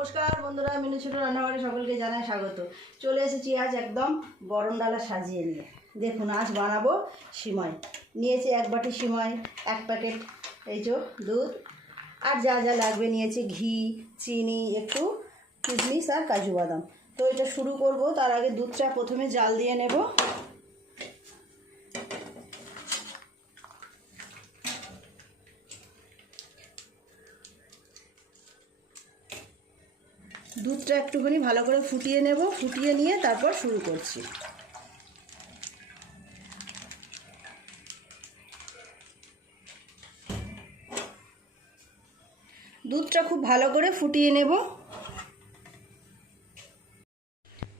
নমস্কার বন্ধুরা, মিনু ছোটো রান্নাঘরে সকলকে জানাই স্বাগত। চলে এসেছি আজ একদম বরণ ডালা সাজিয়ে নিয়ে। দেখুন, আজ বানাবো সিমাই নিয়েছি এক বাটি সিমাই এক প্যাকেট, এই যে দুধ, আর যা যা লাগবে নিয়েছি, ঘি, চিনি, একটু কিশমিশ আর কাজু বাদাম। তো এটা শুরু করব, তার আগে দুধটা প্রথমে জাল দিয়ে নেব। দুধটা একটুখানি ভালো করে ফুটিয়ে নেব, ফুটিয়ে নিয়ে তারপর শুরু করছি। দুধটা খুব ভালো করে ফুটিয়ে নেব।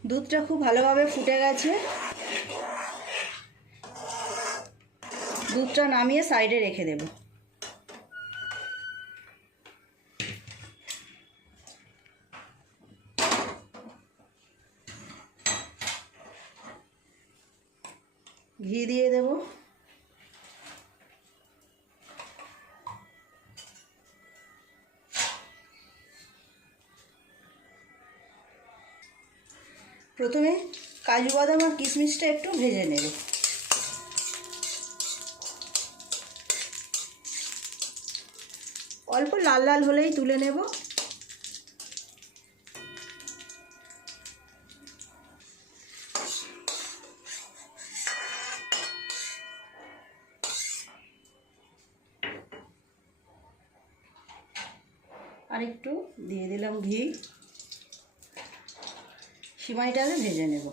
দুধটা খুব ভালোভাবে ফুটে গেছে। দুধটা নামিয়ে সাইডে রেখে দেবো। ঘি দিয়ে দেব। প্রথমে কাজু বাদাম আর কিশমিশটা একটু ভেজে নেব। অল্প লাল লাল হলেই তুলে নেব। আর একটু দিয়ে দিলাম ঘি। সিমাইটাকে ভেজে নেব।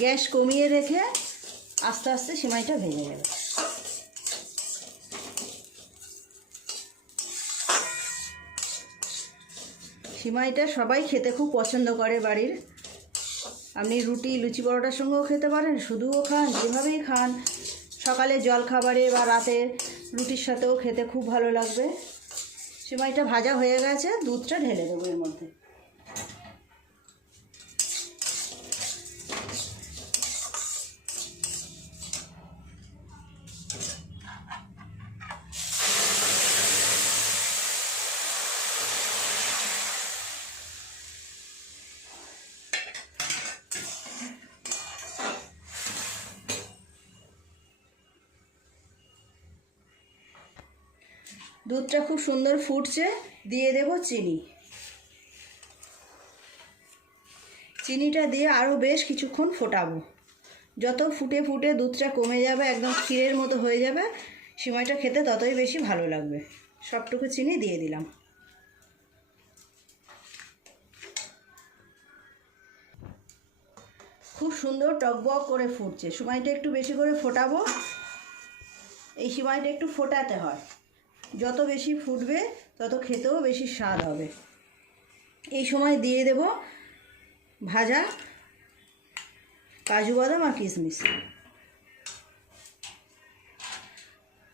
গ্যাস কমিয়ে রেখে আস্তে আস্তে সিমাইটা ভেজে নেব। সিমাইটা সবাই খেতে খুব পছন্দ করে বাড়ির। আপনি রুটি, লুচি পরোটার সঙ্গেও খেতে পারেন, শুধুও খান, যেভাবেই খান। সকালে জল খাবারে বা রাতে রুটির সাথেও খেতে খুব ভালো লাগবে। সেমাইটা ভাজা হয়ে গেছে, দুধটা ঢেলে দেবো এর মধ্যে। দুধটা খুব সুন্দর ফুটছে, দিয়ে দেব চিনি। চিনিটা দিয়ে আরও বেশ কিছুক্ষণ ফোটাবো। যত ফুটে ফুটে দুধটা কমে যাবে, একদম ক্ষীরের মতো হয়ে যাবে সিমাইটা খেতে ততই বেশি ভালো লাগবে। সবটুকু চিনি দিয়ে দিলাম। খুব সুন্দর টকবক করে ফুটছে। সিমাইটা একটু বেশি করে ফোটাবো। এই সিমাইটা একটু ফোটাতে হয়। যত বেশি ফুটবে, তত খেতেও বেশি স্বাদ হবে। এই সময় দিয়ে দেব ভাজা কাজু বাদাম আর কিশমিশ।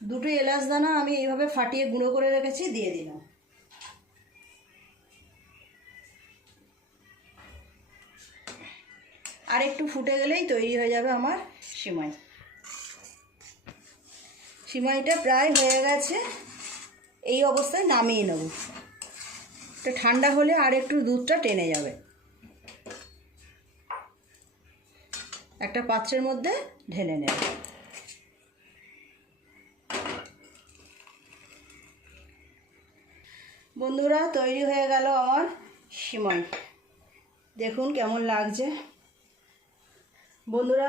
দুটো এলাচ দানা আমি এইভাবে ফাটিয়ে গুঁড়ো করে রেখেছি, দিয়ে দিলাম। আর একটু ফুটে গেলেই তৈরি হয়ে যাবে আমার সিমাই। সিমাইটা প্রায় হয়ে গেছে। এই অবস্থায় নামিয়ে নেব। তো ঠান্ডা হলে আর একটু দুধটা টেনে যাবে। একটা পাত্রের মধ্যে ঢেলে নেব। বন্ধুরা, তৈরি হয়ে গেল আমার সিমাই। দেখুন কেমন লাগছে। বন্ধুরা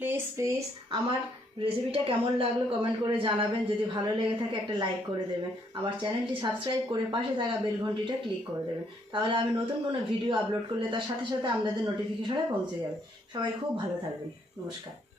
প্লিজ প্লিজ আমার রেসিপিটা কেমন লাগল কমেন্ট করে জানাবেন। যদি ভালো লেগে থাকে একটা লাইক করে দেবেন। আমার চ্যানেলটি সাবস্ক্রাইব করে পাশে থাকা বেল ঘন্টিটা ক্লিক করে দেবেন। তাহলে আমি নতুন কোনো ভিডিও আপলোড করলে তার সাথে সাথে আপনাদের নোটিফিকেশনে পৌঁছে যাবে। সবাই খুব ভালো থাকবেন। নমস্কার।